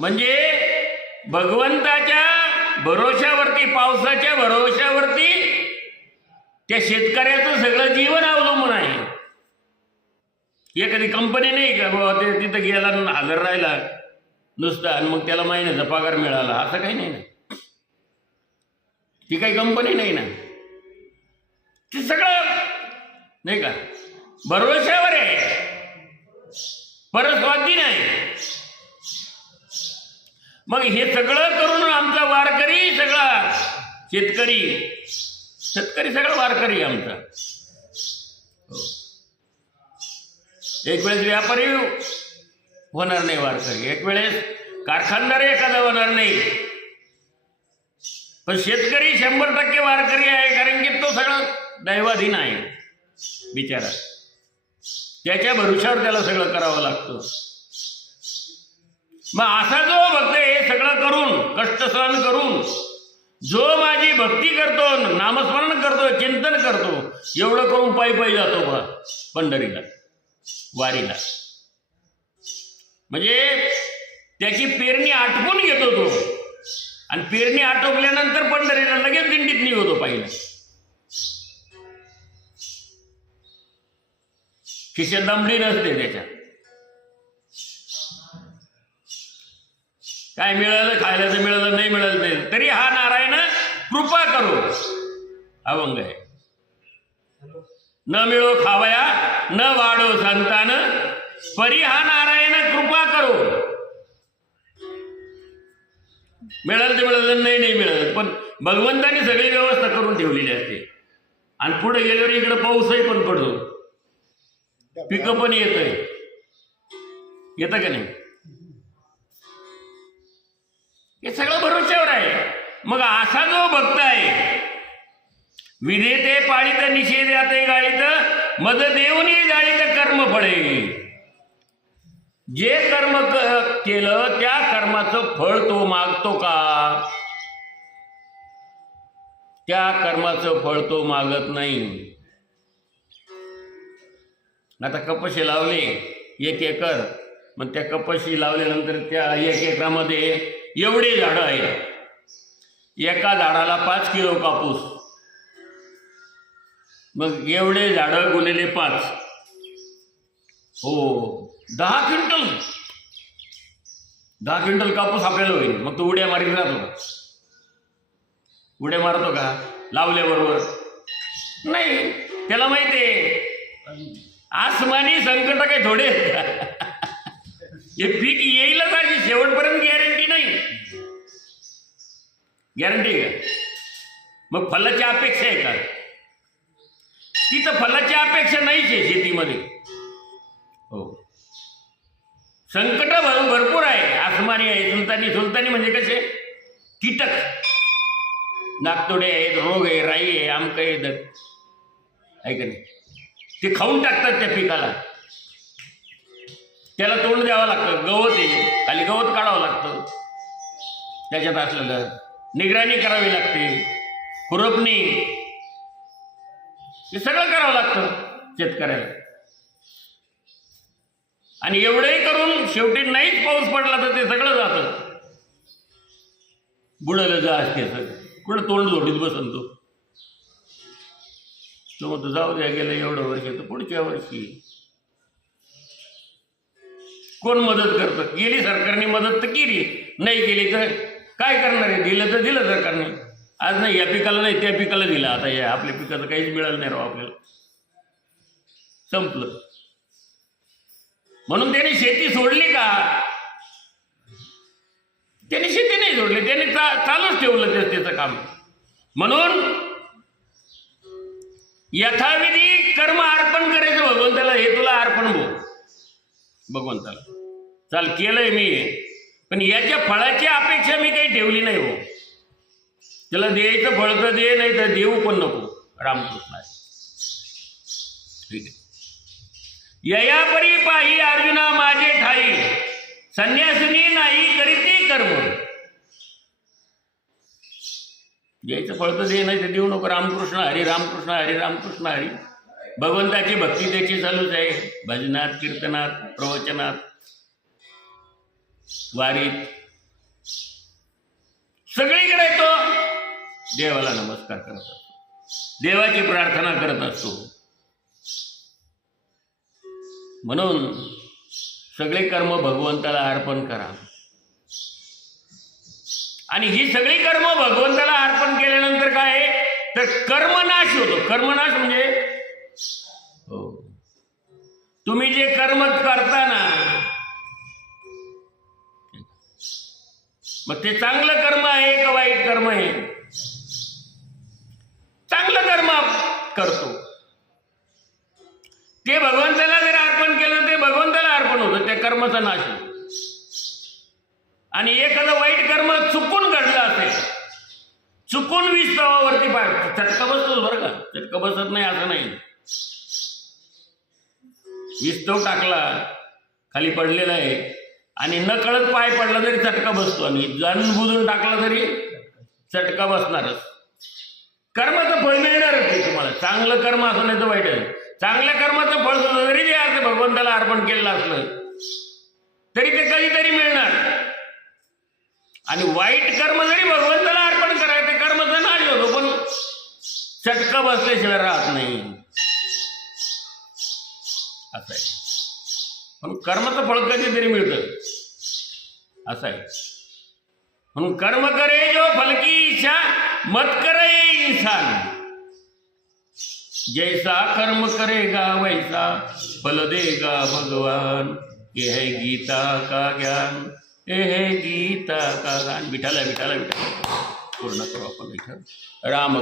म्हणजे भगवंताच्या भरोशावरती पावसाच्या भरोशावरती त्या शेतकऱ्याचं सगळं जीवन अवलंबून आहे. एखादी कंपनी नाही का बाबा ते तिथं गेला हजर राहिला नुसता आणि मग त्याला महिन्याचा पगार मिळाला असं काही नाही ना. ती काही कंपनी नाही ना. ते सगळं नाही का भरोशावर आहे. परस्वाधीन आहे मग हे सगळं करून आमचा वारकरी सगळा शेतकरी. शेतकरी सगळा वारकरी आमचा. एक वेळेस व्यापारी होणार नाही वारकरी. एक वेळेस कारखानदार एखादा होणार नाही. पण शेतकरी शंभर टक्के वारकरी आहे कारण की तो सगळं दैवाधीन आहे. बिचारा. त्याच्या भरोशावर त्याला सगळं करावं लागतं. मग असा जो भक्त हे सगळं करून कष्ट सहन करून जो माझी भक्ती करतो नामस्मरण करतो चिंतन करतो एवढं करून पायी पायी जातो बा पंढरीला वारीला. म्हणजे त्याची पेरणी आटपून घेतो तो. आणि पेरणी आटोपल्यानंतर पंढरीला लगेच दिंडीत निघतो पाहिजे खिशे दमडी नसते त्याच्या. काय मिळालं खायला तर मिळालं नाही मिळालं नाही. तरी हा नारायण कृपा करो. अवंग आहे. न मिळो खावया न वाढो संतान. परी हा नारायण कृपा करो. मिळालं ते मिळालं नाही नाही मिळालं. पण भगवंताने सगळी व्यवस्था करून ठेवलेली असते. आणि पुढे गेल्यावर इकडे पाऊसही पण पडतो. पिकं पण येत आहे येतं का नाही? हे सगळं भरोश्यावर आहे. मग असा जो भक्त आहे विधेते पाळीत निषेधाते गाळीत मद देऊनी जाळीत कर्म फळे. जे कर्म केलं त्या कर्माचं फळ तो मागतो का? त्या कर्माचं फळ तो मागत नाही. आता कपशी लावले एक एकर. मग त्या कपशी लावल्यानंतर त्या एक एकरामध्ये एवढे झाडं आहेत. एका झाडाला पाच किलो कापूस. मग एवढे झाडं गुणिले पाच. हो दहा क्विंटल. दहा क्विंटल कापूस आपल्याला होईल. मग तो उड्या मारीत राहतो. का उड्या मारतो का? लावल्याबरोबर नाही त्याला माहिती आहे. आसमानी संकट काही थोडे आहेत हे पीक येईलच अशी शेवटपर्यंत गॅरंटी का? मग फलाची अपेक्षा आहे का? तिथं फलाची अपेक्षा नाहीच आहे शेतीमध्ये. हो. संकट भर भरपूर आहे. आसमानी आहे सुलतानी सुलतानी म्हणजे कसे? कीटक. नागतोडे आहेत रोग आहे राई आहे आमक आहे दर. आहे का नाही? ते खाऊन टाकतात त्या पिकाला. त्याला तोंड द्यावं लागतं. गवत आहे. खाली गवत काढावं लागतं. त्याच्यात असलेलं निगराणी करावी लागते. खुरपणी. हे सगळं करावं लागतं शेतकऱ्याला. आणि एवढंही करून शेवटी नाहीच पाऊस पडला तर ते सगळं जातं. बुडालं जा असते सगळं. कुठं तोंड जोडीत बसन तो. तो जाऊ द्या गेलं एवढं वर्ष तर पुढच्या वर्षी. कोण मदत करतं? केली सरकारने मदत तर केली. नाही केली तर काय करणार आहे? दिलं तर दिलं सरकारने. आज नाही या पिकाला नाही त्या पिकाला दिलं. आता या आपल्या पिकाचं काहीच मिळालं नाही राव आपल्याला. संपलं. म्हणून त्याने शेती सोडली का? त्याने शेती नाही सोडली. त्याने चा चालूच ठेवलं ते त्याचं काम. म्हणून यथाविधी कर्म अर्पण करायचं. भगवंताला हे तुला अर्पण भाऊ भगवंताला. चाल केलंय मी पण याच्या फळाची अपेक्षा मी काही ठेवली नाही हो. त्याला द्यायचं फळ तर दे नाही तर देऊ पण नको रामकृष्ण ठीक आहे. ययापरी पाही अर्जुना माझे ठाई संन्यासिनी नाही करीती कर्म. द्यायचं फळ तर दे नाही तर देऊ नको रामकृष्ण हरी रामकृष्ण हरी रामकृष्ण हरी. भगवंताची भक्ती त्याची चालूच आहे. भजनात कीर्तनात प्रवचनात. वारीत. सगळीकडे तो देवाला नमस्कार करत असतो. देवाची प्रार्थना करत असतो. म्हणून सगळे कर्म भगवंताला अर्पण करा. आणि ही सगळी कर्म भगवंताला अर्पण केल्यानंतर काय आहे? तर कर्मनाश होतो. कर्मनाश म्हणजे? हो. तुम्ही जे कर्म करताना मग ते चांगलं कर्म आहे का वाईट कर्म आहे? चांगलं कर्म करतो. ते भगवंताला जर अर्पण केलं ते भगवंताला अर्पण होतं त्या कर्माचा नाश होतो. आणि एखादं वाईट कर्म चुकून घडलं असेल चुकून वीज तवावरती पाय चटका बसतो बरं का? चटका बसत नाही असं नाही. विस्तव टाकला खाली पडलेला आहे. आणि न कळत पाय पडला तरी चटका बसतो. आणि जाणून बुजून टाकला तरी चटका बसणारच. कर्माचं फळ मिळणारच ते तुम्हाला. चांगलं कर्म असं नाही तर वाईट आहे. चांगल्या कर्माचं फळ सुद्धा जरी जे असं भगवंताला अर्पण केलेलं असलं तरी ते कधीतरी मिळणार. आणि वाईट कर्म जरी भगवंताला अर्पण करायचं कर्मचं कर्माचा नाश होतो पण चटका बसल्याशिवाय राहत नाही. असं आहे. पण कर्माचं फळ कधीतरी मिळतं असं आहे म्हणून कर्म करे जो फलकी इच्छा, मत करे इंसान। जैसा कर्म करेगा, वैसा फल देगा भगवान। ये है गीता का ज्ञान, ये है गीता का ज्ञान। बिठाला बिठाला विठाला पूर्ण करो आपण विठ्ठल राम